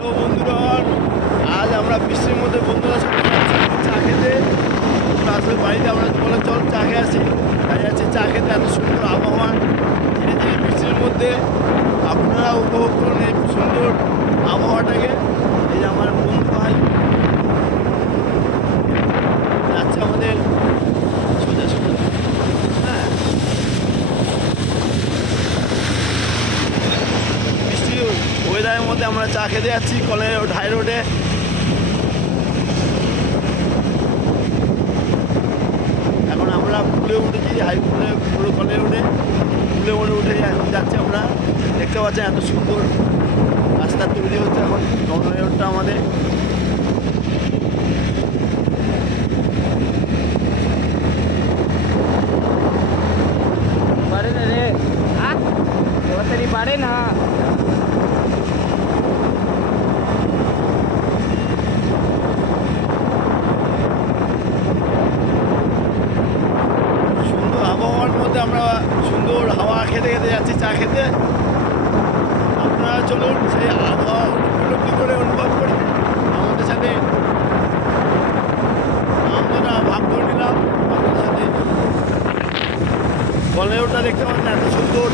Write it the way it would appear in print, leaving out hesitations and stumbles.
Hello বন্ধুগণ, আজ আমরা বৃষ্টির মধ্যে বন্ধুদের সাথে চা খেতে আসলে বাড়িতে আমরা বলে চল চা খেয়ে আসি। তাই আছে চা খেতে, এত সুন্দর আবহাওয়া ধীরে ধীরে বৃষ্টির মধ্যে আপনারা উপভোগ করুন এই সুন্দর আবহাওয়াটাকে। এই যে আমার বন্ধু ভাই যাচ্ছে আমাদের সোজা সোজা, হ্যাঁ বৃষ্টির ওয়েদারের মধ্যে আমরা চা খেতে যাচ্ছি কলের হাই রোডে। এখন আমরা পুলে উঠেছি, হাই পুলে পুরো কলে উঠে পুলে উঠে এখন যাচ্ছি আমরা। দেখতে পাচ্ছেন এত সুন্দর রাস্তা তৈরি হচ্ছে এখন গঙ্গা রোডটা আমাদের। পারে না রে, তাড়াতাড়ি পারে না। সুন্দর আবহাওয়ার মধ্যে আমরা সুন্দর হাওয়া খেতে খেতে যাচ্ছি চা খেতে। আপনারা চলুন সেই আবহাওয়া উপলব্ধি করে অনুভব করে আমাদের সাথে। আমরা ভাগ করে নিলাম আপনাদের সাথে। কলেজটা দেখতে পাচ্ছেন এত সুন্দর।